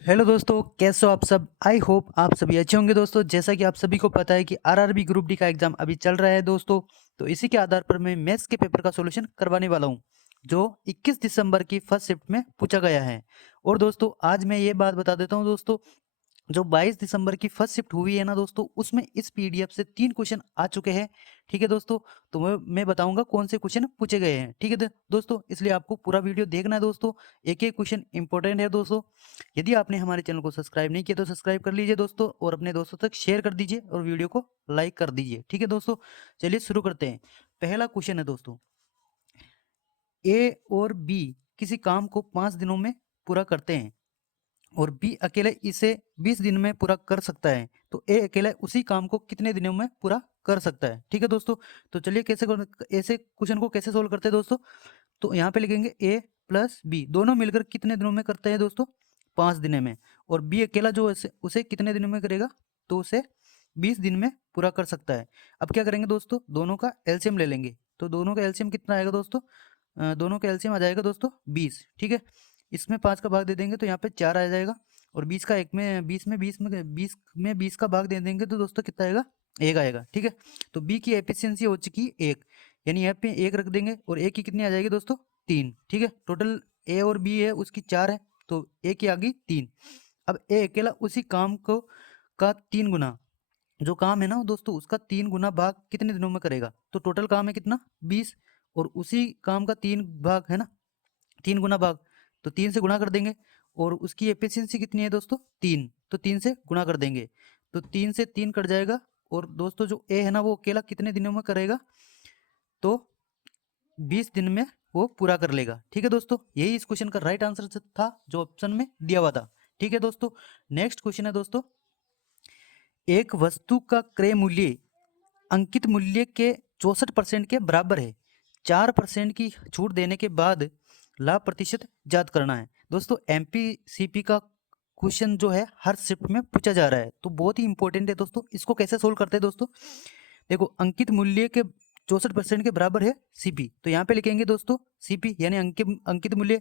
Hello दोस्तों, कैसे हो आप सब। आई होप आप सभी अच्छे होंगे दोस्तों। जैसा कि आप सभी को पता है कि आरआरबी ग्रुप डी का एग्जाम अभी चल रहा है दोस्तों। तो इसी के आधार पर मैं मैथ्स के पेपर का सॉल्यूशन करवाने वाला हूं, जो 21 दिसंबर की फर्स्ट शिफ्ट में पूछा गया है। और दोस्तों आज मैं ये बात बता देता हूं दोस्तों, जो 22 दिसंबर की फर्स्ट शिफ्ट हुई है ना दोस्तों, उसमें इस पीडीएफ से 3 क्वेश्चन आ चुके हैं। ठीक है दोस्तों, तो मैं बताऊंगा कौन से क्वेश्चन पूछे गए हैं। ठीक है दोस्तों, इसलिए आपको पूरा वीडियो देखना है दोस्तों। एक एक क्वेश्चन इंपॉर्टेंट है दोस्तों। यदि आपने हमारे चैनल को सब्सक्राइब नहीं किया तो सब्सक्राइब कर लीजिए दोस्तों, और अपने दोस्तों तक शेयर कर दीजिए और वीडियो को लाइक कर दीजिए। ठीक है दोस्तों, चलिए शुरू करते हैं। पहला क्वेश्चन है दोस्तों, ए और बी किसी काम को 5 दिनों में पूरा करते हैं और बी अकेले इसे 20 दिन में पूरा कर सकता है, तो ए अकेला उसी काम को कितने दिनों में पूरा कर सकता है। ठीक है दोस्तों, तो चलिए ऐसे क्वेश्चन को कैसे सोल्व करते हैं दोस्तों। तो यहाँ पे लिखेंगे ए प्लस बी दोनों मिलकर कितने दिनों में करते हैं दोस्तों, 5 दिन में। और बी अकेला जो उसे कितने दिनों में करेगा, तो उसे 20 दिन में पूरा कर सकता है। अब क्या करेंगे दोस्तों, दोनों का एलसीएम ले लेंगे। तो दोनों का एलसीएम कितना आएगा दोस्तों, दोनों का एलसीएम आ जाएगा दोस्तों 20। ठीक है, इसमें 5 का भाग दे देंगे तो यहाँ पे 4 आ जाएगा। और 20 का एक में 20 का भाग दे देंगे तो दोस्तों कितना आएगा, 1 आएगा। ठीक है, तो बी की एफिशिएंसी हो चुकी 1, यानी यहाँ पे 1 रख देंगे और ए की कितनी आ जाएगी दोस्तों, 3। ठीक है, टोटल ए और बी है उसकी 4 है, तो ए की आ गई 3। अब ए अकेला उसी काम को का 3 गुना, जो काम है ना दोस्तों उसका 3 गुना भाग कितने दिनों में करेगा। तो टोटल काम है कितना, 20, और उसी काम का 3 भाग है ना, 3 गुना भाग, तो 3 से गुणा कर देंगे। और उसकी एफिशिएंसी कितनी है दोस्तों, 3, तो 3 से गुणा कर देंगे, तो 3 से 3 कट जाएगा। और दोस्तों जो ए है ना वो अकेला कितने दिनों में करेगा, तो 20 दिन में वो पूरा कर लेगा। ठीक है दोस्तों, यही इस क्वेश्चन का राइट आंसर था जो ऑप्शन में दिया हुआ था। ठीक है दोस्तों, नेक्स्ट क्वेश्चन है दोस्तों, एक वस्तु का क्रय मूल्य अंकित मूल्य के 64% के बराबर है। 4% की छूट देने के बाद लाभ प्रतिशत ज्ञात करना है। दोस्तों एमपीसीपी का क्वेश्चन जो है हर शिफ्ट में पूछा जा रहा है, तो बहुत ही इंपॉर्टेंट है दोस्तों। इसको कैसे सोल्व करते हैं दोस्तों, देखो अंकित मूल्य के 64% के बराबर है सीपी, तो यहाँ पे लिखेंगे दोस्तों सीपी यानी अंकित अंकित मूल्य,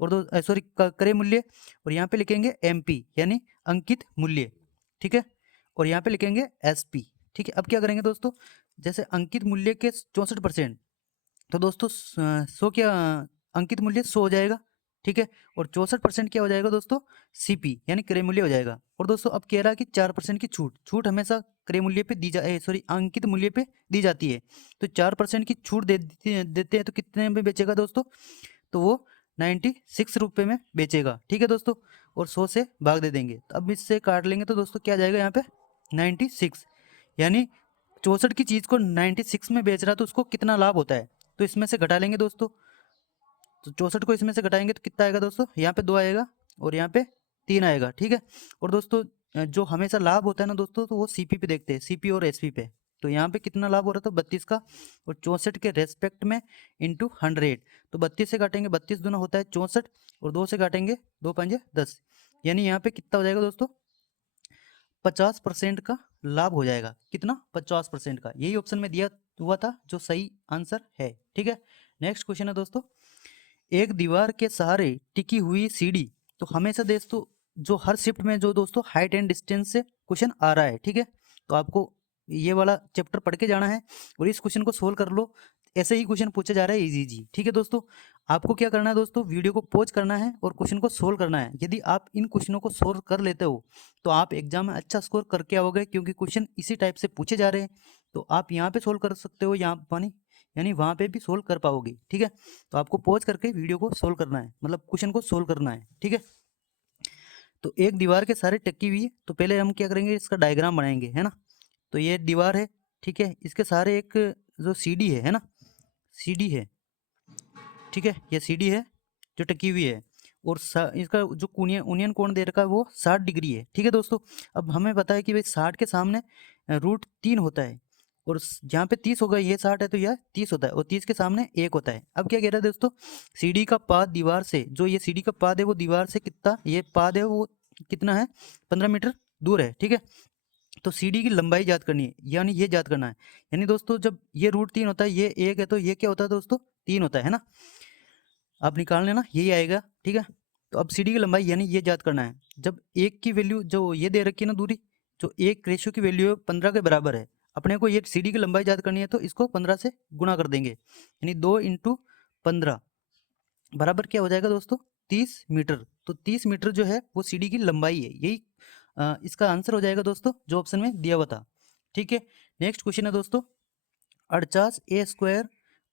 और दो सॉरी क्रय मूल्य, और यहाँ पे लिखेंगे एमपी यानी अंकित मूल्य। ठीक है, और यहाँ पे लिखेंगे एसपी। ठीक है, अब क्या करेंगे दोस्तों, जैसे अंकित मूल्य के 64%, तो दोस्तों 100 क्या, अंकित मूल्य 100 हो जाएगा। ठीक है, और 64% क्या हो जाएगा दोस्तों, सीपी यानी क्रय मूल्य हो जाएगा। और दोस्तों अब कह रहा है कि 4% की छूट, छूट हमेशा क्रय मूल्य पे दी सॉरी अंकित मूल्य पे दी जाती है। तो 4% की छूट देते हैं तो कितने में बेचेगा दोस्तों, तो वो 96 रुपये में बेचेगा। ठीक है दोस्तों, और 100 से भाग दे देंगे, तो अब इससे काट लेंगे तो दोस्तों क्या जाएगा यहाँ पे 96, यानी 64 की चीज़ को 96 में बेच रहा तो उसको कितना लाभ होता है। तो इसमें से घटा लेंगे दोस्तों, तो 64 को इसमें से घटाएंगे तो कितना आएगा दोस्तों, यहाँ पे 2 आएगा और यहाँ पे 3 आएगा। ठीक है, और दोस्तों जो हमेशा लाभ होता है ना दोस्तों, तो वो सीपी पे देखते हैं, सीपी और एसपी पे। तो यहाँ पे कितना लाभ हो रहा था 32 का, और 64 के रेस्पेक्ट में इंटू 100। तो 32 से काटेंगे, 32 दूना होता है 64, और 2 से काटेंगे 2 पंजे 10, यानी यहाँ पे कितना हो जाएगा दोस्तों, 50% का लाभ हो जाएगा। कितना, 50% का। यही ऑप्शन में दिया हुआ था जो सही आंसर है। ठीक है, नेक्स्ट क्वेश्चन है दोस्तों, एक दीवार के सहारे टिकी हुई सीढ़ी, तो हमेशा दोस्तों जो हर शिफ्ट में जो दोस्तों हाइट एंड डिस्टेंस से क्वेश्चन आ रहा है। ठीक है, तो आपको ये वाला चैप्टर पढ़ के जाना है और इस क्वेश्चन को सोल्व कर लो। ऐसे ही क्वेश्चन पूछा जा रहा है इजी जी। ठीक है दोस्तों, आपको क्या करना है दोस्तों, वीडियो को पॉज करना है और क्वेश्चन को सोल्व करना है। यदि आप इन क्वेश्चनों को सोल्व कर लेते हो तो आप एग्जाम में अच्छा स्कोर करके आओगे, क्योंकि क्वेश्चन इसी टाइप से पूछे जा रहे हैं। तो आप यहाँ पे सोल्व कर सकते हो, यहाँ पानी यानी वहाँ पे भी सोल्व कर पाओगे। ठीक है, तो आपको पॉज करके वीडियो को सोल्व करना है, मतलब क्वेश्चन को सोल्व करना है। ठीक है, तो एक दीवार के सारे टक्की हुई है, तो पहले हम क्या करेंगे, इसका डायग्राम बनाएंगे, है ना। तो ये दीवार है, ठीक है, इसके सारे एक जो सीढ़ी है ना, सीढ़ी है। ठीक है, ये सीढ़ी है जो टकी हुई है, और इसका जो ओनियन कोण दे रखा है वो 60 डिग्री है। ठीक है दोस्तों, अब हमें पता है कि भाई 60 के सामने √3 होता है, और जहाँ पे 30 होगा, ये 60 है तो यह 30 होता है, और 30 के सामने 1 होता है। अब क्या कह रहा है दोस्तों, सीढ़ी का पाद दीवार से, जो ये सीढ़ी का पाद है वो दीवार से कितना, ये पाद है वो कितना है, 15 मीटर दूर है। ठीक है, तो सीढ़ी की लंबाई याद करनी है, यानी ये याद करना है। यानी दोस्तों जब ये √3 होता है, ये 1 है, तो ये क्या होता है दोस्तों, 3 होता है ना। आप निकाल लेना, यही आएगा। ठीक है, तो अब सी डी की लंबाई यानी ये याद करना है, जब एक की वैल्यू जो ये दे रखी है ना दूरी, जो एक रेशियो की वैल्यू 15 के बराबर है, अपने को ये सी डी की लंबाई याद करनी है तो इसको 15 से गुणा कर देंगे, यानी 2 इंटू 15 बराबर क्या हो जाएगा दोस्तों 30 मीटर। तो 30 मीटर जो है वो सीढ़ी की लंबाई है, यही इसका आंसर हो जाएगा दोस्तों जो ऑप्शन में दिया हुआ था। ठीक है, नेक्स्ट क्वेश्चन है दोस्तों 48a²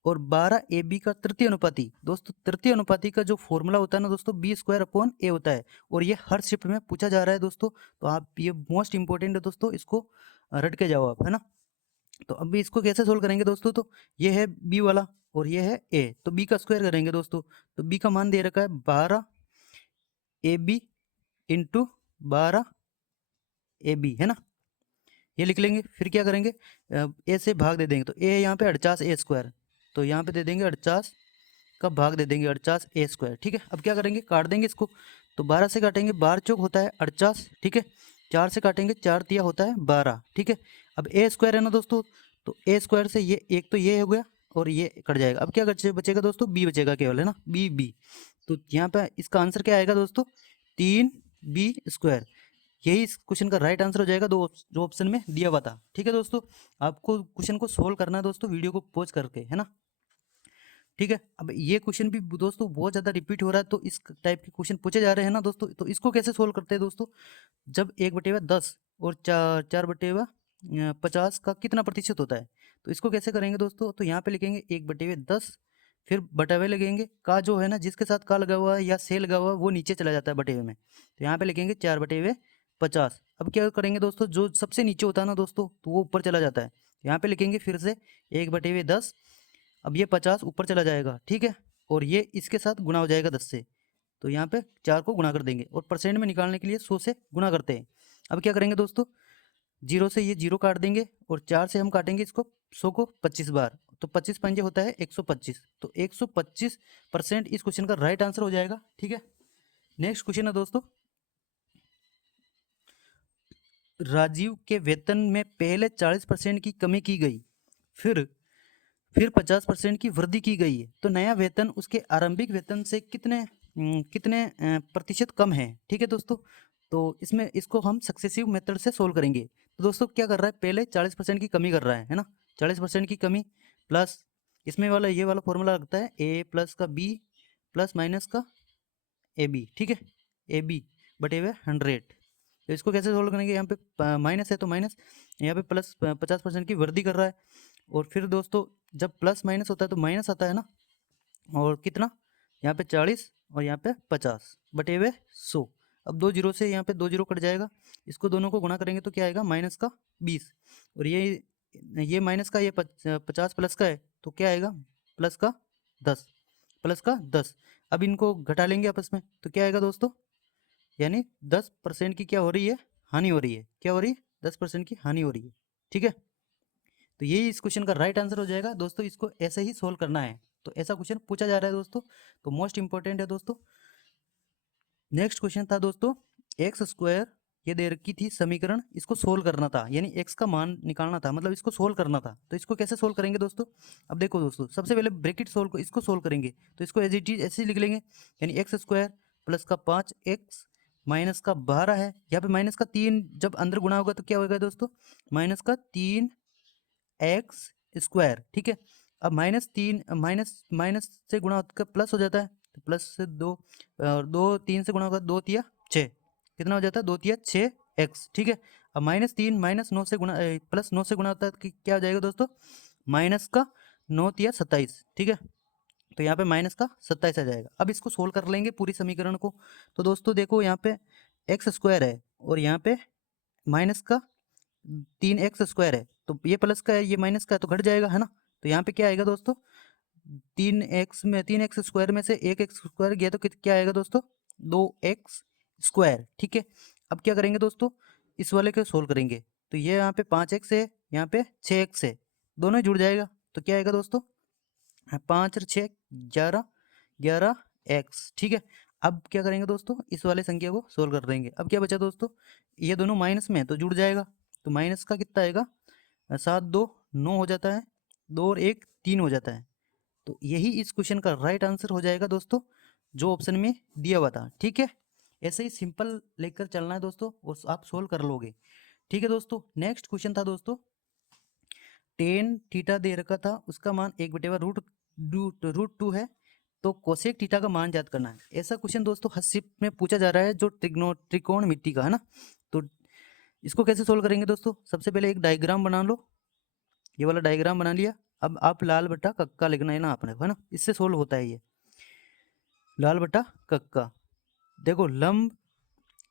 और 12ab का तृतीय अनुपाती। दोस्तों तृतीय अनुपाती का जो फॉर्मूला होता है ना दोस्तों b² / a होता है, और ये हर शिफ्ट में पूछा जा रहा है दोस्तों, तो आप ये मोस्ट इंपॉर्टेंट है दोस्तों, इसको रट के जाओ आप, है ना। तो अभी इसको कैसे सोल्व करेंगे दोस्तों, तो ये है बी वाला और ये है ए, तो बी का स्क्वायर करेंगे दोस्तों, तो बी का मान दे रखा है 12ab इंटू 12ab, है ना, ये लिख लेंगे। फिर क्या करेंगे ए से भाग दे देंगे, तो ए यहाँ पे 48a², तो यहाँ पे दे देंगे 48 का भाग दे देंगे 48a²। ठीक है, अब क्या करेंगे काट देंगे इसको, तो 12 से काटेंगे, 12 चौक होता है 48, ठीक है, 4 से काटेंगे, 4 तिया होता है 12, ठीक है। अब a² है ना दोस्तों, तो a² से ये एक तो ये हो गया और ये कट जाएगा, अब क्या बचेगा दोस्तों बी बचेगा केवल, है ना, बी। तो यहाँ पे इसका आंसर क्या आएगा दोस्तों 3b², यही इस क्वेश्चन का राइट आंसर हो जाएगा, जो ऑप्शन में दिया हुआ था। ठीक है दोस्तों, आपको क्वेश्चन को सोल्व करना है दोस्तों वीडियो को पॉज करके, है ना। ठीक है, अब ये क्वेश्चन भी दोस्तों बहुत ज़्यादा रिपीट हो रहा है, तो इस टाइप के क्वेश्चन पूछे जा रहे हैं ना दोस्तों, तो इसको कैसे सोल्व करते हैं दोस्तों, जब 1/10 और 4/50 का कितना प्रतिशत होता है, तो इसको कैसे करेंगे दोस्तों, तो यहाँ पे लिखेंगे 1/10, फिर बटेवे लगेंगे, का जो है ना जिसके साथ का लगा हुआ है या से लगा हुआ है वो नीचे चला जाता है बटेवे में, तो यहाँ पे लिखेंगे 4/50। अब क्या करेंगे दोस्तों, जो सबसे नीचे होता है ना दोस्तों तो वो ऊपर चला जाता है, यहाँ पे लिखेंगे फिर से 1/10, अब ये 50 ऊपर चला जाएगा, ठीक है, और ये इसके साथ गुणा हो जाएगा 10 से, तो यहाँ पे 4 को गुणा कर देंगे, और परसेंट में निकालने के लिए 100 से गुणा करते हैं। अब क्या करेंगे दोस्तों, 0 से ये 0 काट देंगे, और 4 से हम काटेंगे इसको 100 को 25 बार, तो 25 पंजे होता है 125, तो 125% इस क्वेश्चन का राइट आंसर हो जाएगा। ठीक है, नेक्स्ट क्वेश्चन है दोस्तों, राजीव के वेतन में पहले 40% की कमी की गई, फिर 50% की वृद्धि की गई है, तो नया वेतन उसके आरंभिक वेतन से कितने प्रतिशत कम है। ठीक है दोस्तों, तो इसमें इसको हम सक्सेसिव मेथड से सोल्व करेंगे। तो दोस्तों क्या कर रहा है, पहले 40% की कमी कर रहा है ना, 40% की कमी प्लस इसमें वाला ये वाला फॉर्मूला लगता है ए प्लस का बी प्लस माइनस का ए बी, ठीक है, ए बी बटे हुए 100। तो इसको कैसे सोल्व करेंगे, यहाँ पे माइनस है तो माइनस, यहाँ पे प्लस 50% की वृद्धि कर रहा है, और फिर दोस्तों जब प्लस माइनस होता है तो माइनस आता है ना, और कितना यहाँ पे 40 और यहाँ पे 50 बटे हुए 100। अब 2 जीरो से यहाँ पे 2 जीरो कट जाएगा, इसको दोनों को गुणा करेंगे तो क्या आएगा -20, और ये माइनस का ये 50 प्लस का है तो क्या आएगा +10। अब इनको घटा लेंगे आपस में तो क्या आएगा दोस्तों, यानी 10% की क्या हो रही है, हानि हो रही है, क्या हो रही है 10% की हानि हो रही है। ठीक है, तो यही इस क्वेश्चन का राइट आंसर हो जाएगा दोस्तों, इसको ऐसे ही सोल्व करना है, तो ऐसा क्वेश्चन पूछा जा रहा है दोस्तों, तो मोस्ट इंपॉर्टेंट है दोस्तों। नेक्स्ट क्वेश्चन था दोस्तों x², ये दे रखी थी समीकरण, इसको सोल्व करना था, यानी x का मान निकालना था, मतलब इसको सोल्व करना था, तो इसको कैसे सोल्व करेंगे दोस्तों। अब देखो दोस्तों, सबसे पहले ब्रैकेट सोल्व इसको सोल्व करेंगे, तो इसको एज इट इज ऐसे ही लिख लेंगे, यानी x² प्लस का 5x माइनस का 12 है, यहाँ पे माइनस का 3 जब अंदर गुणा होगा तो क्या होगा दोस्तों -3x²। ठीक है, अब -3 माइनस माइनस से गुणा होकर प्लस हो जाता है, तो प्लस से 2 और 2 3 से गुणा होगा 2 तिया 6, कितना हो जाता है 2 तिया 6x। ठीक है, अब -3 -9 से गुणा +9 से गुणा होता है तो क्या हो जाएगा दोस्तों माइनस का 9 तिया 27। ठीक है, तो यहाँ पे माइनस का 27 आ जाएगा। अब इसको सोल्व कर लेंगे पूरी समीकरण को, तो दोस्तों देखो यहाँ पे x² है और यहाँ पे माइनस का 3x² है, तो ये प्लस का है ये माइनस का है तो घट जाएगा, है ना। तो यहाँ पे क्या आएगा दोस्तों 3x² में से 1x² गया तो क्या आएगा दोस्तों 2x²। ठीक है, अब क्या करेंगे दोस्तों, इस वाले को सोल्व करेंगे, तो ये यहाँ पे 5x है, यहाँ पे 6x है, दोनों ही जुड़ जाएगा, तो क्या आएगा दोस्तों 5 और 6 11 11x। ठीक है, अब क्या करेंगे दोस्तों, इस वाले संख्या को सोल्व कर देंगे। अब क्या बचा दोस्तों, ये दोनों माइनस में है तो जुड़ जाएगा, तो माइनस का कितना आएगा 7 2 9 हो जाता है, 2 और 1 3 हो जाता है, तो यही इस क्वेश्चन का राइट आंसर हो जाएगा दोस्तों। जो ऑप्शन में दिया हुआ था। ठीक है, ऐसे ही सिंपल लेकर चलना है दोस्तों और आप सोल्व कर लोगे। ठीक है दोस्तों, नेक्स्ट क्वेश्चन था दोस्तों, टेन थीटा दे रखा था, उसका मान 1/रूट रूट टू है, तो कोसेक थीटा का मान ज्ञात करना है। ऐसा क्वेश्चन दोस्तों हर्षिप में पूछा जा रहा है जो त्रिकोण मिट्टी का है ना। तो इसको कैसे सोल्व करेंगे दोस्तों, सबसे पहले एक डायग्राम बना लो, ये वाला डायग्राम बना लिया। अब आप लाल बट्टा कक्का लिखना है ना आपने, है ना, इससे सोल्व होता है ये लाल बट्टा कक्का। देखो लंब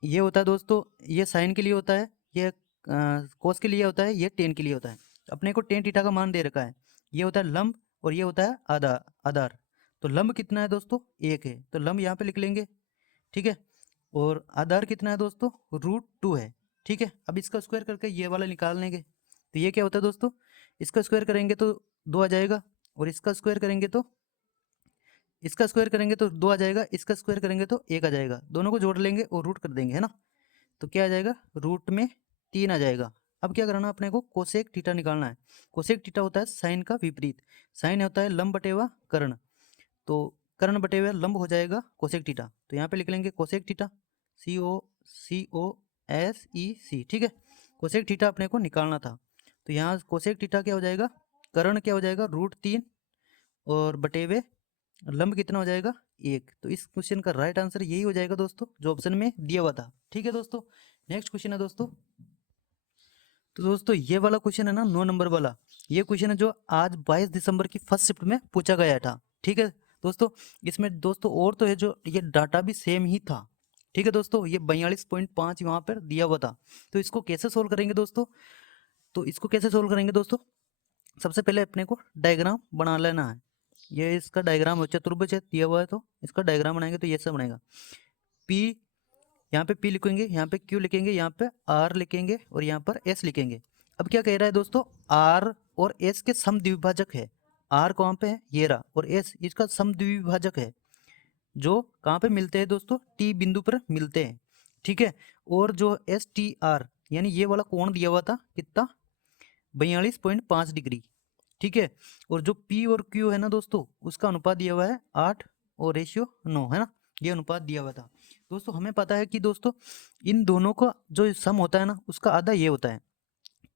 ये होता है दोस्तों, ये साइन के लिए होता है, ये कोस के लिए होता है, ये टेन के लिए होता है। अपने को टेन थीटा का मान दे रखा है, ये होता है लंब और ये होता है आधार। तो लंब कितना है दोस्तों, 1 है, तो लंब यहाँ पे लिख लेंगे। ठीक है, और आधार कितना है दोस्तों, √2 है। ठीक है, अब इसका स्क्वायर करके ये वाला निकाल लेंगे। तो ये क्या होता है दोस्तों, इसका स्क्वायर करेंगे तो 2 आ जाएगा, और इसका स्क्वायर करेंगे तो इसका स्क्वायर करेंगे तो 2 आ जाएगा, इसका स्क्वायर करेंगे तो 1 आ जाएगा। दोनों को जोड़ लेंगे और रूट कर देंगे, है ना। तो क्या आ जाएगा, रूट में 3 आ जाएगा। अब क्या करना है अपने को, कोसेक थीटा निकालना है। कोसेक थीटा होता है साइन का विपरीत, साइन होता है लंब बटे हुआ कर्ण, तो कर्ण बटे हुआ लंब हो जाएगा कोसेक थीटा। तो यहाँ पे लिख लेंगे कोसेक थीटा, COSEC। ठीक है, कोसेक थीटा अपने को निकालना था, तो यहाँ कोसेक थीटा क्या हो जाएगा, कर्ण क्या हो जाएगा, √3 और बटे हुए लंब कितना हो जाएगा, 1। तो इस क्वेश्चन का राइट आंसर यही हो जाएगा दोस्तों जो ऑप्शन में दिया हुआ था। ठीक है दोस्तों, नेक्स्ट क्वेश्चन है दोस्तों, तो दोस्तों ये वाला क्वेश्चन है ना 9 नंबर वाला, ये क्वेश्चन है जो आज 22 दिसंबर की फर्स्ट शिफ्ट में पूछा गया था। ठीक है दोस्तों, इसमें दोस्तों और तो है, जो ये डाटा भी सेम ही था। ठीक है दोस्तों, ये 42.5 वहाँ पर दिया हुआ था। तो इसको कैसे सोल्व करेंगे दोस्तों, तो इसको कैसे सोल्व करेंगे दोस्तों, सबसे पहले अपने को डायग्राम बना लेना है। ये इसका डायग्राम हो, चतुर्भुज है दिया हुआ है, तो इसका डायग्राम बनाएंगे तो ये सब बनेगा। P, यहाँ पे P लिखेंगे, यहाँ पे Q लिखेंगे, यहाँ पे R लिखेंगे और यहाँ पर S लिखेंगे। अब क्या कह रहा है दोस्तों, R और S के समद्विभाजक है। R कहाँ पे है, ये रहा, और S इसका समद्विभाजक है, जो कहाँ पे मिलते हैं दोस्तों, T बिंदु पर मिलते हैं। ठीक है, और जो STR यानी ये वाला कोण दिया हुआ था कितना, 42.5 डिग्री। ठीक है, और जो P और Q है ना दोस्तों, उसका अनुपात दिया हुआ है 8 और रेशियो 9, है ना, ये अनुपात दिया हुआ था। दोस्तों हमें पता है कि दोस्तों इन दोनों का जो सम होता है ना, उसका आधा ये होता है,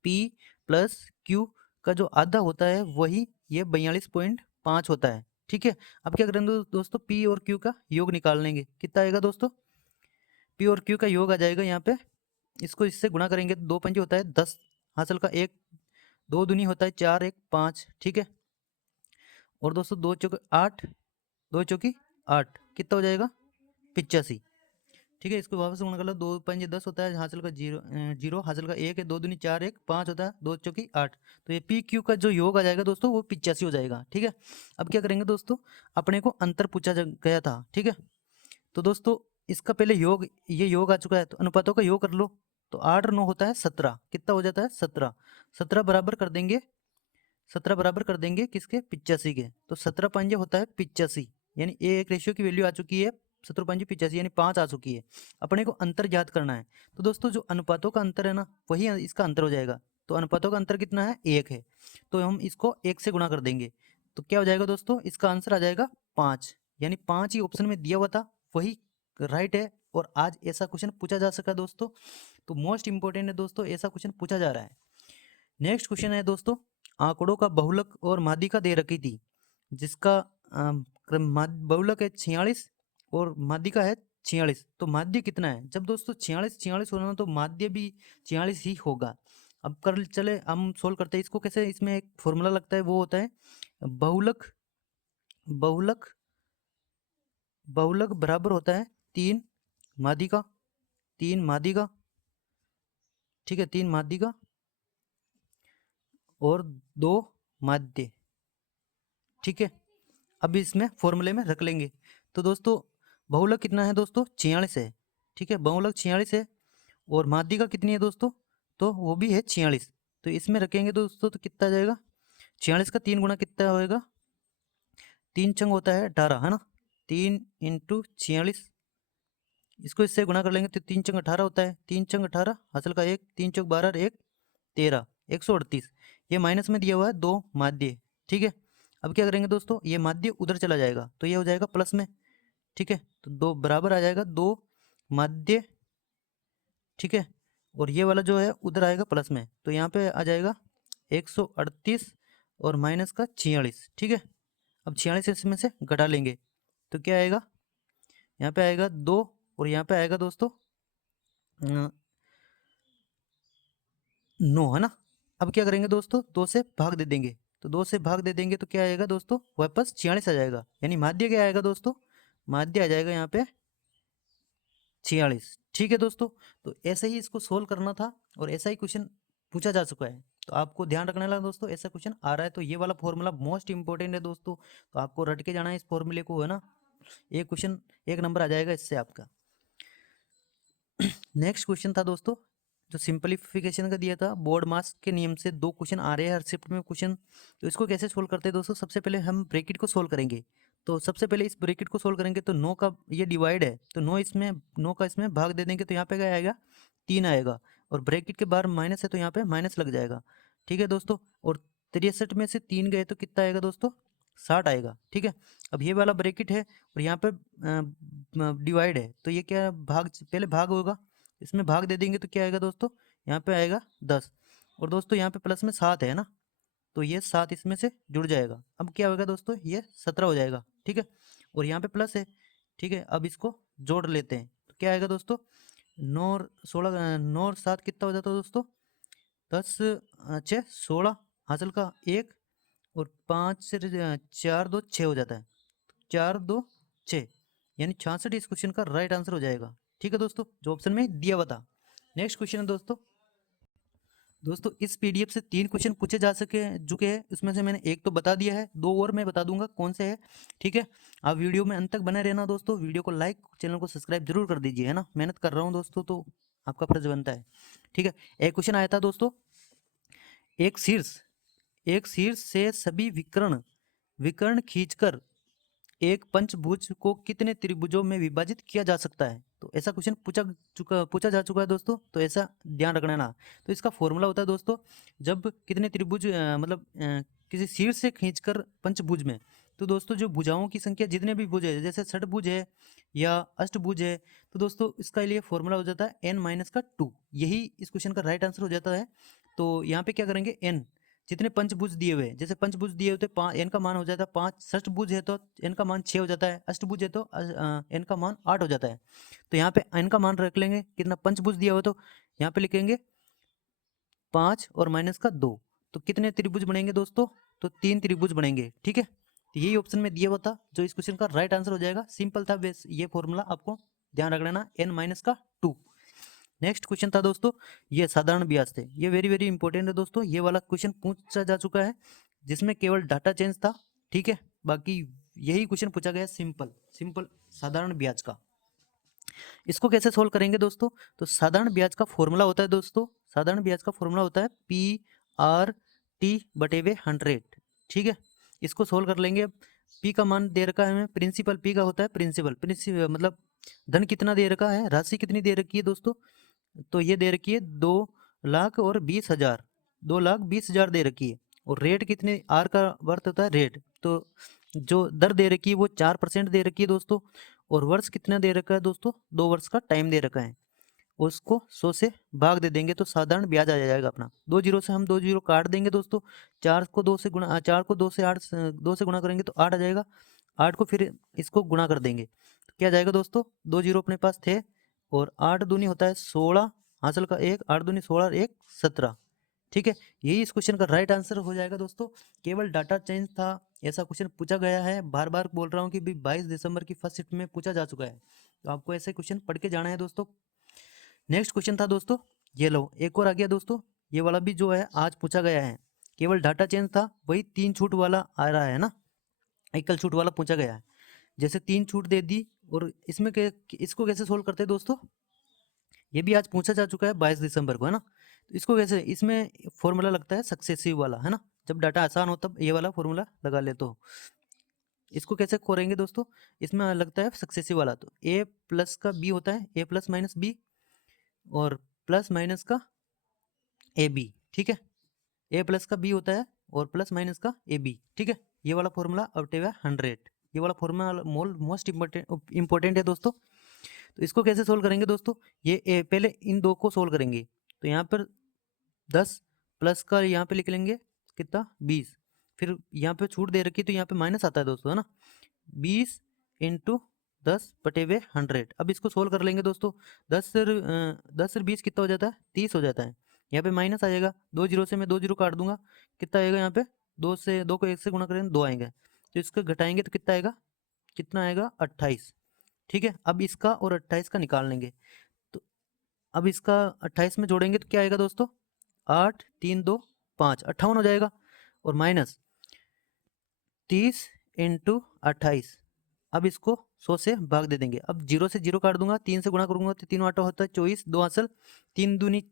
P प्लस Q का जो आधा होता है वही ये 42.5 होता है। ठीक है, अब क्या करेंगे दोस्तों, P और Q का योग निकाल लेंगे। कितना आएगा दोस्तों, P और Q का योग आ जाएगा यहाँ पे, इसको इससे गुणा करेंगे तो 2 पंजे होता है 10, हासिल का 1, 2 दूनी होता है 4, 1 5। ठीक है, और दोस्तों 2 चौके 8, 2 चौकी 8, कितना हो जाएगा 85। ठीक है, इसको वापस गुणा कर लो, 2 पंजे 10 होता है, हासिल का 0 0, हासिल का 1 है, 2 दूनी 4, 1 5 होता है, 2 चौकी 8। तो ये पी क्यू का जो योग आ जाएगा दोस्तों वो 85 हो जाएगा। ठीक है, अब क्या करेंगे दोस्तों, अपने को अंतर पूछा गया था। ठीक है, तो दोस्तों इसका पहले योग, ये योग आ चुका है, तो अनुपातों का योग कर लो। तो 8 और 9 होता है 17, कितना हो जाता है 17, 17 बराबर कर देंगे, 17 बराबर कर देंगे किसके, 85 के। तो 17 पंजे होता है 85, यानी एक रेशियो की वैल्यू आ चुकी है 17 पंजे 85, यानी 5 आ चुकी है। अपने को अंतर ज्ञात करना है, तो दोस्तों जो अनुपातों का अंतर है ना, वही इसका अंतर हो जाएगा। तो अनुपातों का अंतर कितना है, 1 है, तो हम इसको 1 से गुणा कर देंगे। तो क्या हो जाएगा दोस्तों, इसका आंसर आ जाएगा 5, यानी 5 ही ऑप्शन में दिया हुआ था वही राइट है। और आज ऐसा क्वेश्चन पूछा जा सका दोस्तों, तो मोस्ट इंपॉर्टेंट है दोस्तों, ऐसा क्वेश्चन पूछा जा रहा है। नेक्स्ट क्वेश्चन है दोस्तों, आंकड़ों का बहुलक और माध्यिका दे रखी थी, जिसका बहुलक है 46 और माध्यिका है 46। तो माध्य कितना है, जब दोस्तों 46 46 होना तो माध्य भी 46 ही होगा। अब कर चले हम सोल्व करते हैं इसको कैसे, इसमें एक फॉर्मूला लगता है, वो होता है बहुलक बहुलक बहुलक बराबर होता है 3 माध्यिका, 3 माध्यिका। ठीक है, 3 माध्यिका और 2 माध्य। ठीक है, अब इसमें फॉर्मूले में रख लेंगे। तो दोस्तों बहुलक कितना है दोस्तों, 46 है। ठीक है, बहुलक 46 है, और माध्यिका कितनी है दोस्तों, तो वो भी है 46। तो इसमें रखेंगे दोस्तों तो कितना आ जाएगा, 46 का 3 गुना कितना होएगा, 3 चंग होता है 18, है ना, 3 इंटू 46, इसको इससे गुणा कर लेंगे तो 3 चंग 18 होता है, 3 चंग 18, हासिल का 1, 3 चौक 12, 1 13, 138। ये माइनस में दिया हुआ है 2 माध्य। ठीक है, अब क्या करेंगे दोस्तों, ये माध्य उधर चला जाएगा तो ये हो जाएगा प्लस में। ठीक है, तो 2 बराबर आ जाएगा 2 माध्य, ठीक है, और ये वाला जो है उधर आएगा प्लस में, तो यहाँ पे आ जाएगा 138 और माइनस का 46, ठीक है। अब 46 इसमें से घटा लेंगे तो क्या आएगा, यहाँ पे आएगा 2 और यहाँ पे आएगा दोस्तों 9, है ना। अब क्या करेंगे दोस्तों, 2 से भाग दे देंगे, तो 2 से भाग दे देंगे तो क्या आएगा दोस्तों, वापस 46 आ जाएगा, यानी माध्य क्या आएगा दोस्तों, माध्य आ जाएगा यहाँ पे 46, ठीक है दोस्तों। तो ऐसे ही इसको सोल्व करना था और ऐसा ही क्वेश्चन पूछा जा चुका है, तो आपको ध्यान रखने लगा दोस्तों, ऐसा क्वेश्चन आ रहा है तो ये वाला फॉर्मूला मोस्ट इंपॉर्टेंट है दोस्तों, तो आपको रट के जाना है इस फॉर्मूले को, है ना। एक क्वेश्चन 1 नंबर आ जाएगा इससे आपका। नेक्स्ट क्वेश्चन था दोस्तों जो सिंपलीफिकेशन का दिया था, बोर्ड मास के नियम से 2 क्वेश्चन आ रहे हैं हर शिफ्ट में क्वेश्चन, तो इसको कैसे सोल्व करते हैं दोस्तों। सबसे पहले हम ब्रैकेट को सोल्व करेंगे, तो सबसे पहले इस ब्रैकेट को सोल्व करेंगे तो 9 का ये डिवाइड है, तो 9 का इसमें भाग दे देंगे तो यहाँ पे क्या आएगा 3 आएगा, और ब्रैकेट के बाहर माइनस है तो यहाँ पे माइनस लग जाएगा, ठीक है दोस्तों। और 63 में से 3 गए तो कितना आएगा दोस्तों, 60 आएगा, ठीक है। अब ये वाला ब्रैकेट है और यहाँ पे डिवाइड है, तो ये क्या भाग, पहले भाग होगा, इसमें भाग दे देंगे तो क्या आएगा दोस्तों, यहाँ पे आएगा 10, और दोस्तों यहाँ पे प्लस में 7 है ना, तो ये 7 इसमें से जुड़ जाएगा। अब क्या होगा दोस्तों, ये 17 हो जाएगा, ठीक है, और यहाँ पे प्लस है, ठीक है। अब इसको जोड़ लेते हैं तो क्या आएगा दोस्तों, 9 और 16, 9 और 7 कितना हो जाता है दोस्तों, 10 6 16, हासिल का 1, और 5 से 4 2 6 हो जाता है, 4 2 6, यानी 66 इस क्वेश्चन का राइट आंसर हो जाएगा, ठीक है दोस्तों, जो ऑप्शन में दिया हुआ था। नेक्स्ट क्वेश्चन है दोस्तों, इस पीडीएफ से 3 क्वेश्चन पूछे जा सके चुके हैं, उसमें से मैंने एक तो बता दिया है, 2 और मैं बता दूंगा कौन से है, ठीक है। आप वीडियो में अंत तक बने रहना दोस्तों, वीडियो को लाइक, चैनल को सब्सक्राइब जरूर कर दीजिए, है ना, मेहनत कर रहा हूँ दोस्तों तो आपका फर्ज बनता है, ठीक है। एक क्वेश्चन आया था दोस्तों, एक शीर्ष एक शीर्ष से सभी विकर्ण विकर्ण खींचकर एक पंचभुज को कितने त्रिभुजों में विभाजित किया जा सकता है, तो ऐसा क्वेश्चन पूछा जा चुका है दोस्तों, तो ऐसा ध्यान रखना ना। तो इसका फॉर्मूला होता है दोस्तों, जब कितने त्रिभुज किसी शीर्ष से खींचकर पंचभुज में, तो दोस्तों जो भुजाओं की संख्या जितने भी भुज है, जैसे षटभुज है या अष्टभुज है, तो दोस्तों इसका लिए फॉर्मूला हो जाता है n-2, यही इस क्वेश्चन का राइट आंसर हो जाता है। तो यहाँ पे क्या करेंगे, n जितने पंचभुज दिए हुए, जैसे पंचभुज दिए होते एन का मान हो जाता है 5, षष्टभुज है तो एन का मान 6 हो जाता है, अष्टभुज है तो एन का मान 8 हो जाता है। तो यहाँ पे एन का मान रख लेंगे, कितना पंचभुज दिया हुआ तो यहाँ पे लिखेंगे 5 और माइनस का 2, तो कितने त्रिभुज बनेंगे दोस्तों, तो 3 त्रिभुज बनेंगे, ठीक है। तो यही ऑप्शन में दिया हुआ था जो इस क्वेश्चन का राइट आंसर हो जाएगा, सिंपल था बेस, ये फॉर्मूला आपको ध्यान रख लेना, n-2। नेक्स्ट क्वेश्चन था दोस्तों, ये साधारण ब्याज थे, ये वेरी वेरी इंपॉर्टेंट है दोस्तों, ये वाला क्वेश्चन पूछा जा चुका है जिसमें केवल डाटा चेंज था, ठीक है। बाकी यही क्वेश्चन पूछा गया सिंपल सिंपल साधारण ब्याज का। इसको कैसे सोल्व करेंगे दोस्तों, तो साधारण ब्याज का फॉर्मूला होता है दोस्तों, साधारण ब्याज का फॉर्मूला होता है PRT/100, ठीक है। इसको सोल्व कर लेंगे, पी का मान दे रखा है हमें, प्रिंसिपल पी का होता है, प्रिंसिपल मतलब धन कितना दे रखा है, राशि कितनी दे रखी है दोस्तों, तो ये दे रखी है 2,20,000, 2,20,000 दे रखी है, और रेट कितने, आर का वर्थ होता है रेट, तो जो दर दे रखी है वो 4% दे रखी है दोस्तों, और वर्ष कितना दे रखा है दोस्तों, 2 वर्ष का टाइम दे रखा है, उसको 100 से भाग दे देंगे तो साधारण ब्याज आ जाएगा अपना, 2 जीरो से हम 2 जीरो काट देंगे दोस्तों, 4 को 2 से गुणा, 4 को 2 से 8 2 से गुणा करेंगे तो 8 आ जाएगा, 8 को फिर इसको गुणा कर देंगे तो क्या जाएगा दोस्तों, 2 जीरो अपने पास थे, और 8 दूनी होता है 16, हासिल का 1, 8 दूनी 16 और 1 17, ठीक है। यही इस क्वेश्चन का राइट आंसर हो जाएगा दोस्तों, केवल डाटा चेंज था, ऐसा क्वेश्चन पूछा गया है, बार बार बोल रहा हूँ कि 22 दिसंबर की फर्स्ट शिफ्ट में पूछा जा चुका है, तो आपको ऐसे क्वेश्चन पढ़ के जाना है दोस्तों। नेक्स्ट क्वेश्चन था दोस्तों, ये लो एक और आ गया दोस्तों, ये वाला भी जो है आज पूछा गया है, केवल डाटा चेंज था, वही 3 छूट वाला आ रहा है ना, एकल छूट वाला पूछा गया है, जैसे 3 छूट दे दी, और इसमें इसको कैसे सोल्व करते हैं दोस्तों, ये भी आज पूछा जा चुका है 22 दिसंबर को, है ना। तो इसको कैसे, इसमें फॉर्मूला लगता है सक्सेसिव वाला, है ना, जब डाटा आसान हो तब ये वाला फॉर्मूला लगा ले, तो इसको कैसे करेंगे दोस्तों, इसमें लगता है सक्सेसिव वाला, तो ए प्लस का बी होता है, ए प्लस माइनस बी, और प्लस माइनस का ए बी, ठीक है, ए प्लस का बी होता है और प्लस माइनस का ए बी, ठीक है, ये वाला फॉर्मूला अपटेवा 100, ये वाला फॉर्मूला मोस्ट इम्पोर्टेंट है दोस्तों। तो इसको कैसे सोल्व करेंगे दोस्तों, ये पहले इन दो को सोल्व करेंगे। तो यहाँ पर 10 प्लस का यहाँ पे लिख लेंगे कितना 20, फिर यहाँ पे छूट दे रखी तो यहाँ पे माइनस आता है दोस्तों, है ना। 20 इंटू 10/100। अब इसको सोल्व कर लेंगे दोस्तों। 10 से 20 कितना हो जाता है, 30 हो जाता है। यहाँ पे माइनस आ जाएगा, 2 जीरो से मैं 2 जीरो काट दूंगा, कितना आएगा यहाँ पे, 2 को 1 से गुणा करेंगे 2 आएंगे, तो इसको घटाएंगे तो कितना आएगा, कितना आएगा 28। ठीक है, अब इसका और 28 का निकाल लेंगे। तो अब इसका 28 में जोड़ेंगे तो क्या आएगा दोस्तों, 8 3 2 5 58 हो जाएगा। और माइनस 30 इंटू 28, अब इसको 100 से भाग दे देंगे। अब 0 से 0 काट दूंगा, 3 से गुणा करूंगा तो 3 आटा होता है 24, 2 असल 3 दूनी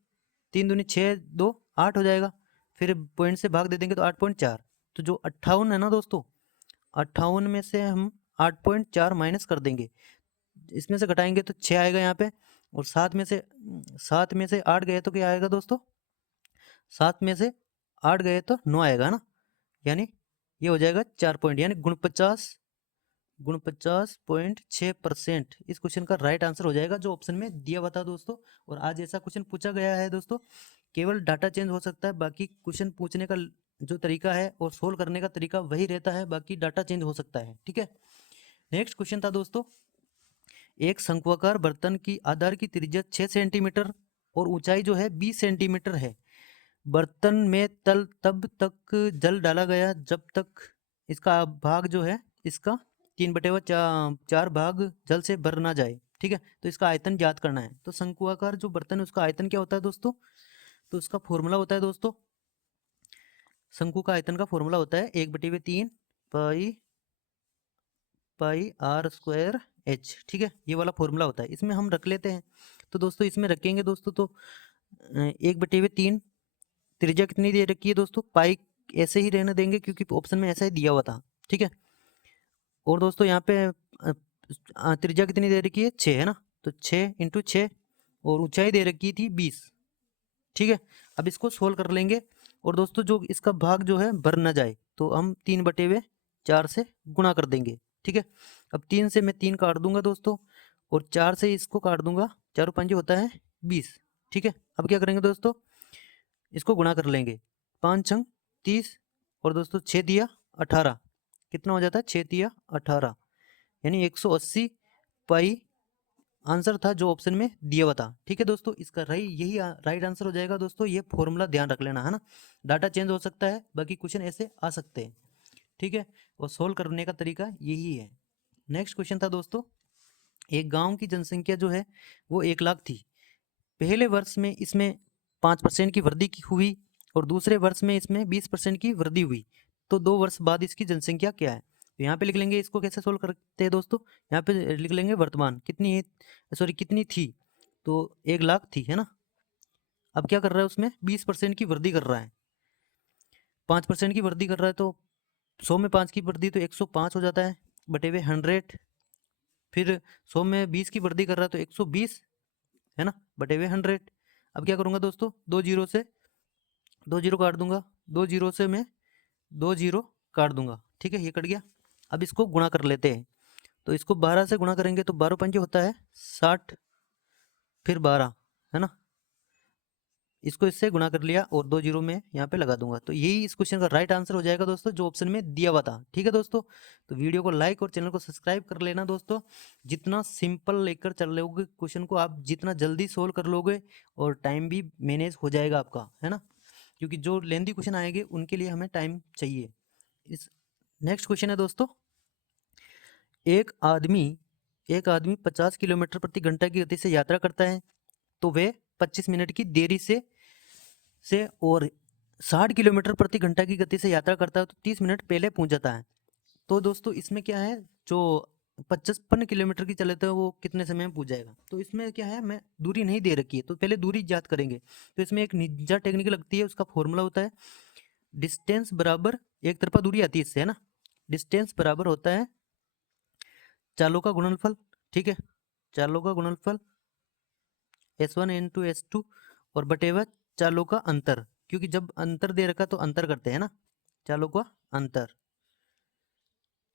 6 2 8 हो जाएगा। फिर पॉइंट से भाग दे देंगे तो 8.4। तो जो 58 है ना दोस्तों, 58 में से हम 8.4 माइनस कर देंगे, इसमें से घटाएंगे तो 6 आएगा यहाँ पे। और 7 में से 8 गए तो क्या आएगा दोस्तों, 7 में से 8 गए तो 9 आएगा ना, यानी ये हो जाएगा 4 पॉइंट, यानी 49.6% इस क्वेश्चन का राइट आंसर हो जाएगा, जो ऑप्शन में दिया हुआ था दोस्तों। और आज ऐसा क्वेश्चन पूछा गया है दोस्तों, केवल डाटा चेंज हो सकता है, बाकी क्वेश्चन पूछने का जो तरीका है और सोल्व करने का तरीका वही रहता है, बाकी डाटा चेंज हो सकता है। ठीक है, नेक्स्ट क्वेश्चन था दोस्तों, एक शंक्वाकार बर्तन की आधार की त्रिज्या 6 सेंटीमीटर और ऊंचाई जो है 20 सेंटीमीटर है। बर्तन में तब तक जल डाला गया जब तक इसका भाग जो है, इसका 3/4 भाग जल से भर ना जाए। ठीक है, तो इसका आयतन ज्ञात करना है। तो शंकुआकार जो बर्तन है उसका आयतन क्या होता है दोस्तों, तो उसका फॉर्मूला होता है दोस्तों, शंकु का आयतन का फॉर्मूला होता है 1/3 पाई आर स्क्वायर एच। ठीक है, ये वाला फॉर्मूला होता है, इसमें हम रख लेते हैं। तो दोस्तों इसमें रखेंगे दोस्तों, तो 1/3 त्रिज्या कितनी दे रखी है दोस्तों, पाई ऐसे ही रहने देंगे क्योंकि ऑप्शन में ऐसा ही दिया हुआ था। ठीक है, और दोस्तों यहाँ पे त्रिज्या कितनी दे रखी है, 6 है ना, तो 6 इंटू 6, और ऊंचाई दे रखी थी 20। ठीक है, अब इसको सोल्व कर लेंगे। और दोस्तों जो इसका भाग जो है भर ना जाए तो हम 3/4 से गुणा कर देंगे। ठीक है, अब 3 से मैं 3 काट दूंगा दोस्तों, और 4 से इसको काट दूंगा, 4 5 होता है 20। ठीक है, अब क्या करेंगे दोस्तों, इसको गुणा कर लेंगे, 5 छंग 30, और दोस्तों 6 दिया 18, कितना हो जाता है 6 दिया 18, यानी 180 पाई आंसर था जो ऑप्शन में दिया हुआ था। ठीक है दोस्तों, इसका यही राइट आंसर हो जाएगा दोस्तों। ये फॉर्मूला ध्यान रख लेना, है ना, डाटा चेंज हो सकता है, बाकी क्वेश्चन ऐसे आ सकते हैं। ठीक है, और सोल्व करने का तरीका यही है। नेक्स्ट क्वेश्चन था दोस्तों, एक गांव की जनसंख्या जो है वो 1 लाख थी। पहले वर्ष में इसमें 5% की वृद्धि हुई और दूसरे वर्ष में इसमें 20% की वृद्धि हुई, तो 2 वर्ष बाद इसकी जनसंख्या क्या है। तो यहाँ पे लिख लेंगे, इसको कैसे सोल्व करते हैं दोस्तों, यहाँ पे लिख लेंगे वर्तमान कितनी है, सॉरी कितनी थी, तो 1 लाख थी, है ना। अब क्या कर रहा है, उसमें 20% की वृद्धि कर रहा है, 5% की वृद्धि कर रहा है, तो 100 में 5 की वृद्धि तो 105 हो जाता है बटे हुए 100। फिर 100 में 20 की वृद्धि कर रहा है तो 120, है ना, बटे हुए 100। अब क्या करूँगा दोस्तों, 2 जीरो से 2 जीरो काट दूंगा, 2 जीरो से मैं 2 जीरो काट दूंगा। ठीक है, ये कट गया। अब इसको गुणा कर लेते हैं, तो इसको 12 से गुणा करेंगे तो 12 पंजे होता है 60, फिर 12, है ना, इसको इससे गुणा कर लिया और 2 जीरो में यहाँ पे लगा दूंगा। तो यही इस क्वेश्चन का राइट आंसर हो जाएगा दोस्तों, जो ऑप्शन में दिया हुआ था। ठीक है दोस्तों, तो वीडियो को लाइक और चैनल को सब्सक्राइब कर लेना दोस्तों। जितना सिंपल लेकर चल लोगे क्वेश्चन को, आप जितना जल्दी सोल्व कर लोगे और टाइम भी मैनेज हो जाएगा आपका, है ना, क्योंकि जो लेंथी क्वेश्चन आएंगे उनके लिए हमें टाइम चाहिए। इस नेक्स्ट क्वेश्चन है दोस्तों, एक आदमी 50 किलोमीटर प्रति घंटा की गति से यात्रा करता है, तो वह 25 मिनट की देरी से और 60 किलोमीटर प्रति घंटा की गति से यात्रा करता है तो 30 मिनट पहले पहुंच जाता है। तो दोस्तों इसमें क्या है, जो 55 किलोमीटर की चले तो वो कितने समय में पहुंच जाएगा। तो इसमें क्या है, मैं दूरी नहीं दे रखी है, तो पहले दूरी याद करेंगे। तो इसमें एक निंजा टेक्निक लगती है, उसका फॉर्मूला होता है डिस्टेंस बराबर, एक तरफा दूरी आती है इससे, है ना, डिस्टेंस बराबर होता है चालों का गुणनफल। ठीक है, चालों का गुणनफल S1 इंटू S2 और बटेवा चालों का अंतर, क्योंकि जब अंतर दे रखा तो अंतर करते हैं ना, चालों का अंतर।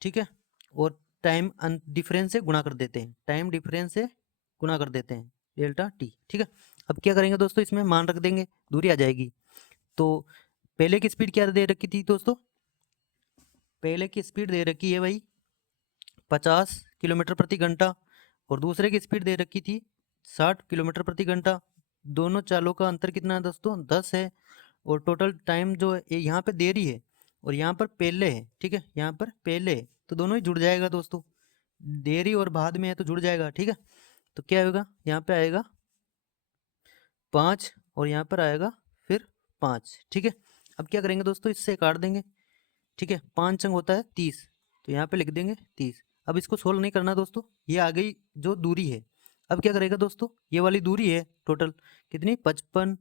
ठीक है, और टाइम डिफरेंस से गुणा कर देते हैं, टाइम डिफरेंस से गुणा कर देते हैं, डेल्टा टी। ठीक है, अब क्या करेंगे दोस्तों, इसमें मान रख देंगे, दूरी आ जाएगी। तो पहले की स्पीड क्या दे रखी थी दोस्तों, पहले की स्पीड दे रखी है भाई 50 किलोमीटर प्रति घंटा, और दूसरे की स्पीड दे रखी थी 60 किलोमीटर प्रति घंटा। दोनों चालों का अंतर कितना है दोस्तों, 10 है। और टोटल टाइम जो है यहाँ पे देरी है और यहाँ पर पहले है। ठीक है, यहाँ पर पहले है तो दोनों ही जुड़ जाएगा दोस्तों, देरी और बाद में है तो जुड़ जाएगा। ठीक है, तो क्या होगा, यहाँ पे आएगा 5 और यहाँ पर आएगा फिर 5। ठीक है, अब क्या करेंगे दोस्तों, इससे काट देंगे। ठीक है, 5 अंक होता है 30, तो यहाँ पे लिख देंगे 30। अब इसको सोल्व नहीं करना दोस्तों, ये आ गई जो दूरी है। अब क्या करेगा दोस्तों, ये वाली दूरी है टोटल कितनी, 55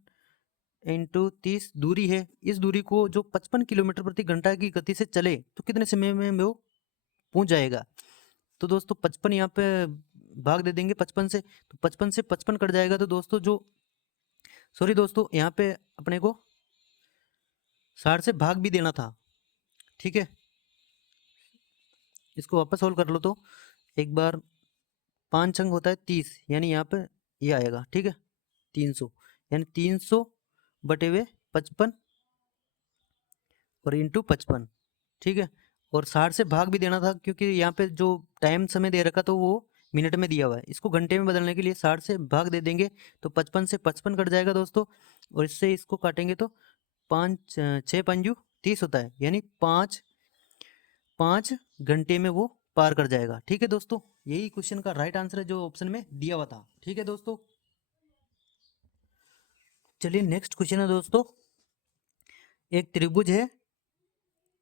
इंटू 30 दूरी है। इस दूरी को जो 55 किलोमीटर प्रति घंटा की गति से चले तो कितने समय में वो पहुंच जाएगा। तो दोस्तों 55 यहाँ पे भाग दे देंगे 55 से, तो 55 से 55 कट जाएगा। तो दोस्तों जो सॉरी दोस्तों, यहाँ पे अपने को 60 से भाग भी देना था। ठीक है, इसको वापस सोल्व कर लो तो एक बार 5 अंक होता है 30, यानी यहाँ पे ये आएगा। ठीक है, 300, यानी 300 बटे हुए 55 और इंटू 55। ठीक है, और 60 से भाग भी देना था क्योंकि यहाँ पे जो टाइम समय दे रखा तो वो मिनट में दिया हुआ है। इसको घंटे में बदलने के लिए 60 से भाग दे देंगे तो 55 से 55 कट जाएगा दोस्तों, और इससे इसको काटेंगे तो 5 6 पंजू 30 होता है, यानी 5 घंटे में वो पार कर जाएगा। ठीक है दोस्तों, यही क्वेश्चन का राइट आंसर है जो ऑप्शन में दिया हुआ था। ठीक है दोस्तों, चलिए नेक्स्ट क्वेश्चन है दोस्तों, एक त्रिभुज है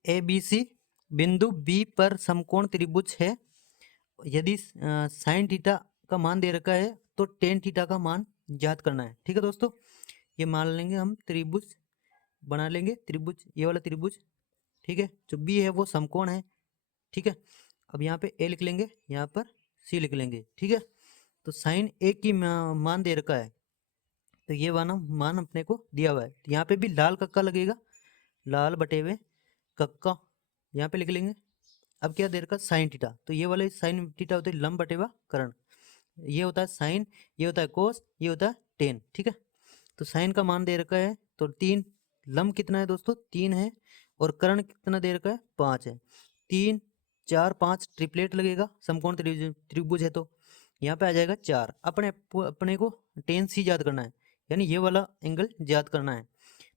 ए बी सी, बिंदु बी पर समकोण त्रिभुज है। यदि साइन थीटा का मान दे रखा है तो टेन थीटा का मान ज्ञात करना है। ठीक है दोस्तों, ये मान लेंगे हम त्रिभुज, बना लेंगे त्रिभुज, ये वाला त्रिभुज। ठीक है, जो बी है वो समकोण है। ठीक है, अब यहाँ पे ए लिख लेंगे, यहाँ पर सी लिख लेंगे। ठीक है, तो साइन ए की मान दे रखा है, तो ये वाला मान अपने को दिया हुआ है। तो यहाँ पे भी लाल कक्का लगेगा, लाल बटे हुए कक्का यहाँ पे लिख लेंगे। अब क्या दे रखा, साइन थीटा, तो ये वाले साइन थीटा होते हैं लंब बटे हुआ कर्ण, ये होता है साइन, ये होता है कोस, ये होता है टेन। ठीक है, तो साइन का मान दे रखा है तो 3, लंब कितना है दोस्तों 3 है, और कर्ण कितना दे रखा है 5 है। 3 4 5 ट्रिपलेट लगेगा, समकोण त्रिभुज है तो यहाँ पे आ जाएगा 4। अपने को टेन सी याद करना है, यानी ये वाला एंगल याद करना है।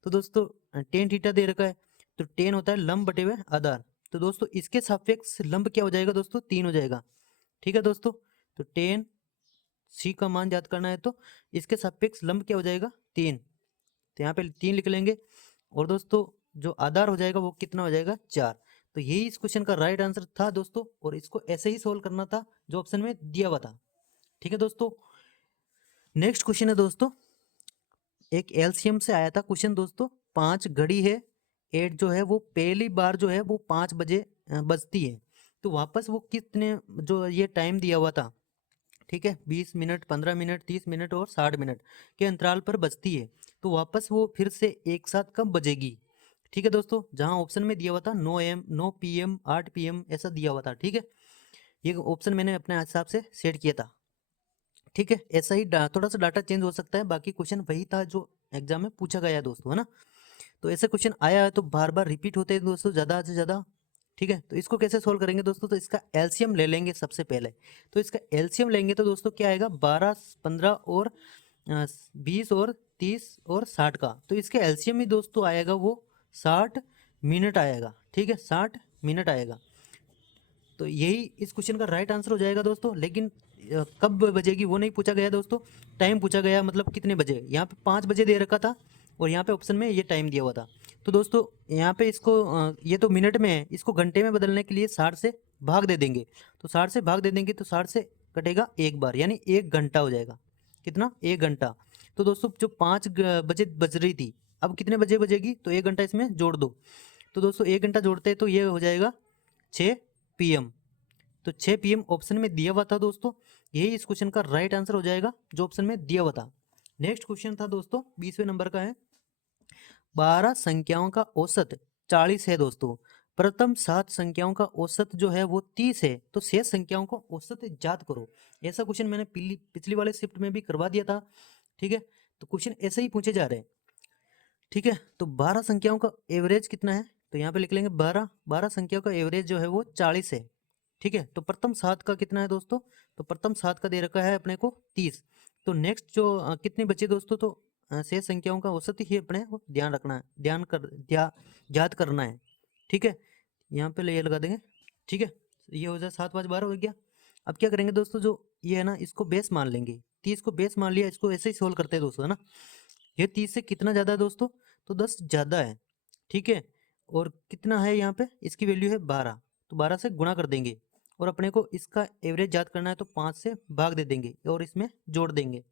तो दोस्तों टेन थीटा दे रखा है, तो टेन होता है लंब बटे हुए आधार, तो दोस्तों इसके सापेक्ष लंब क्या हो जाएगा दोस्तों, 3 हो जाएगा। ठीक है दोस्तों, तो टेन सी का मान याद करना है तो इसके सापेक्ष लंब क्या हो जाएगा 3, तो यहाँ पे 3 लिख लेंगे। और दोस्तों जो आधार हो जाएगा वो कितना हो जाएगा 4। तो यही इस क्वेश्चन का राइट आंसर था दोस्तों, और इसको ऐसे ही सोल्व करना था जो ऑप्शन में दिया हुआ था। ठीक है दोस्तों, नेक्स्ट क्वेश्चन है दोस्तों, एक एलसीएम से आया था क्वेश्चन दोस्तों। 5 घड़ी है, 8 जो है वो पहली बार जो है वो 5 बजे बजती है, तो वापस वो कितने, जो ये टाइम दिया हुआ था, ठीक है 20 मिनट 15 मिनट 30 मिनट और 60 मिनट के अंतराल पर बजती है, तो वापस वो फिर से एक साथ कब बजेगी। ठीक है दोस्तों, जहां ऑप्शन में दिया हुआ था 9 AM 9 PM 8 PM ऐसा दिया हुआ था। ठीक है, ये ऑप्शन मैंने अपने हिसाब से सेट किया था। ठीक है, ऐसा ही थोड़ा सा डाटा चेंज हो सकता है, बाकी क्वेश्चन वही था जो एग्जाम में पूछा गया है दोस्तों, है ना। तो ऐसे क्वेश्चन आया है तो बार बार रिपीट होते हैं दोस्तों, ज़्यादा से ज़्यादा। ठीक है, तो इसको कैसे सोल्व करेंगे दोस्तों, तो इसका एलसीएम ले लेंगे सबसे पहले। तो इसका एलसीएम लेंगे तो दोस्तों क्या आएगा, 12 15 और 20 और 30 और 60 का, तो इसके एलसीएम ही दोस्तों आएगा वो 60 मिनट आएगा। ठीक है, 60 मिनट आएगा, तो यही इस क्वेश्चन का राइट आंसर हो जाएगा दोस्तों। लेकिन कब बजेगी वो नहीं पूछा गया दोस्तों, टाइम पूछा गया, मतलब कितने बजे। यहाँ पे 5 बजे दे रखा था और यहाँ पे ऑप्शन में ये टाइम दिया हुआ था। तो दोस्तों यहाँ पे इसको ये तो मिनट में है, इसको घंटे में बदलने के लिए 60 से भाग दे देंगे, तो 60 से भाग दे देंगे तो 60 से कटेगा एक बार, यानी 1 घंटा हो जाएगा। कितना, 1 घंटा। तो दोस्तों जो 5 बजे बज रही थी, अब कितने बजे बजेगी, तो 1 घंटा इसमें जोड़ दो। तो दोस्तों 1 घंटा जोड़ते हैं तो ये हो जाएगा 6 PM। तो 6 PM ऑप्शन में दिया हुआ था दोस्तों, यही इस क्वेश्चन का राइट आंसर हो जाएगा जो ऑप्शन में दिया हुआ था। नेक्स्ट क्वेश्चन था दोस्तों 20वें नंबर का है, 12 संख्याओं का औसत 40 है दोस्तों, प्रथम 7 संख्याओं का औसत जो है वो 30 है, तो शेष संख्याओं का औसत ज्ञात करो। ऐसा क्वेश्चन मैंने पिछली वाले शिफ्ट में भी करवा दिया था, ठीक है। तो क्वेश्चन ऐसे ही पूछे जा रहे हैं, ठीक है। तो 12 संख्याओं का एवरेज कितना है, तो यहाँ पे लिख लेंगे 12 संख्याओं का एवरेज जो है वो 40 है, ठीक है। तो प्रथम 7 का कितना है दोस्तों, तो प्रथम 7 का दे रखा है अपने को 30। तो नेक्स्ट जो कितनी बची दोस्तों, तो शेष संख्याओं का औसत ही अपने को ध्यान रखना है, याद करना है, ठीक है। यहाँ पे ये लगा देंगे, ठीक है। ये हो जाए 7 5 12 हो गया। अब क्या करेंगे दोस्तों, जो ये है ना इसको बेस मान लेंगे, 30 को बेस मान लिया, इसको ऐसे ही सोल्व करते हैं दोस्तों, है ना। ये 30 से कितना ज़्यादा है दोस्तों, तो 10 ज़्यादा है, ठीक है। और कितना है यहाँ पे, इसकी वैल्यू है 12, तो 12 से गुणा कर देंगे। और अपने को इसका एवरेज याद करना है, तो 5 से भाग दे देंगे और इसमें जोड़ देंगे।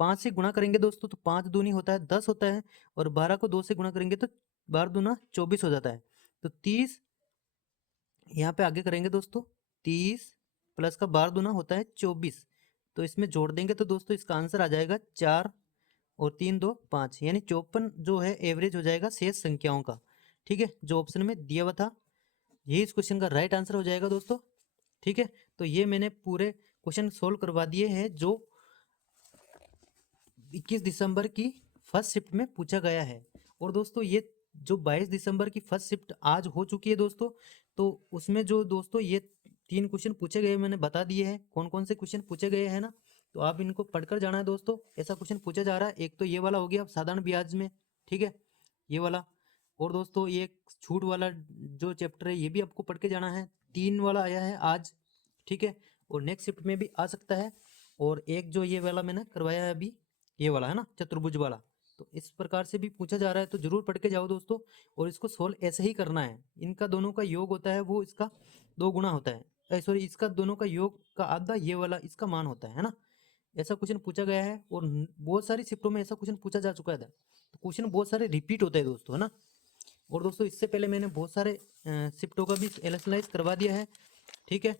5 से गुणा करेंगे दोस्तों, तो 5 दूनी होता है 10 होता है, और 12 को 2 से गुणा करेंगे तो 12 दूना 24 हो जाता है। तो 30 यहाँ पे आगे करेंगे दोस्तों, 30 प्लस का 12 दूना होता है 24, तो इसमें जोड़ देंगे तो दोस्तों इसका आंसर आ जाएगा 4 और 3 2 5, यानी 54 जो है एवरेज हो जाएगा शेष संख्याओं का, ठीक है, जो ऑप्शन में दिया हुआ था। यही इस क्वेश्चन का राइट आंसर हो जाएगा दोस्तों, ठीक है। तो ये मैंने पूरे क्वेश्चन सोल्व करवा दिए हैं जो 21 दिसंबर की फर्स्ट शिफ्ट में पूछा गया है। और दोस्तों ये जो 22 दिसंबर की फर्स्ट शिफ्ट आज हो चुकी है दोस्तों, तो उसमें जो दोस्तों ये 3 क्वेश्चन पूछे गए मैंने बता दिए हैं कौन कौन से क्वेश्चन पूछे गए हैं ना। तो आप इनको पढ़कर जाना है दोस्तों। ऐसा क्वेश्चन पूछा जा रहा है, एक तो ये वाला हो गया साधारण ब्याज में, ठीक है, ये वाला। और दोस्तों ये छूट वाला जो चैप्टर है ये भी आपको पढ़ के जाना है, 3 वाला आया है आज, ठीक है। और नेक्स्ट शिफ्ट में भी आ सकता है। और एक जो ये वाला मैंने करवाया है अभी, ये वाला है ना चतुर्भुज वाला, तो इस प्रकार से भी पूछा जा रहा है, तो जरूर पढ़ के जाओ दोस्तों। और इसको सोल्व ऐसे ही करना है, इनका दोनों का योग होता है वो इसका 2 गुना होता है, सॉरी इसका दोनों का योग का आधा ये वाला इसका मान होता है ना। ऐसा क्वेश्चन पूछा गया है और बहुत सारी शिफ्टों में ऐसा क्वेश्चन पूछा जा चुका है, तो क्वेश्चन बहुत सारे रिपीट होते हैं दोस्तों, है ना। और दोस्तों इससे पहले मैंने बहुत सारे शिफ्टों का भी एनालाइज करवा दिया है, ठीक है।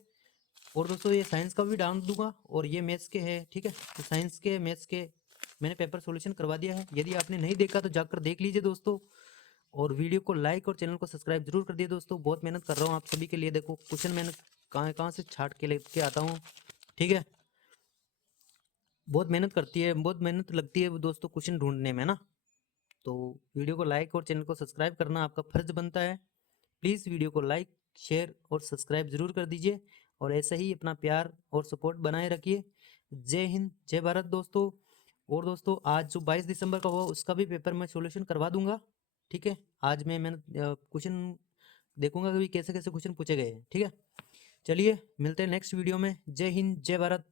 और दोस्तों ये साइंस का भी डाउन दूंगा, और ये मैथ्स के है, ठीक है। तो साइंस के मैथ्स के मैंने पेपर सॉल्यूशन करवा दिया है, यदि आपने नहीं देखा तो जाकर देख लीजिए दोस्तों। और वीडियो को लाइक और चैनल को सब्सक्राइब जरूर कर दिए दोस्तों। बहुत मेहनत कर रहा हूँ आप सभी के लिए, देखो क्वेश्चन मैंने कहाँ कहाँ से छाट के लेके आता हूँ, ठीक है। बहुत मेहनत लगती है दोस्तों क्वेश्चन ढूंढने में ना। तो वीडियो को लाइक और चैनल को सब्सक्राइब करना आपका फर्ज बनता है। प्लीज़ वीडियो को लाइक शेयर और सब्सक्राइब जरूर कर दीजिए, और ऐसे ही अपना प्यार और सपोर्ट बनाए रखिए। जय हिंद जय भारत दोस्तों। और दोस्तों आज जो 22 दिसंबर का हुआ उसका भी पेपर मैं सॉल्यूशन करवा दूंगा, ठीक है। आज मैंने क्वेश्चन देखूंगा कि कैसे कैसे क्वेश्चन पूछे गए हैं, ठीक है। चलिए मिलते हैं नेक्स्ट वीडियो में। जय हिंद जय भारत।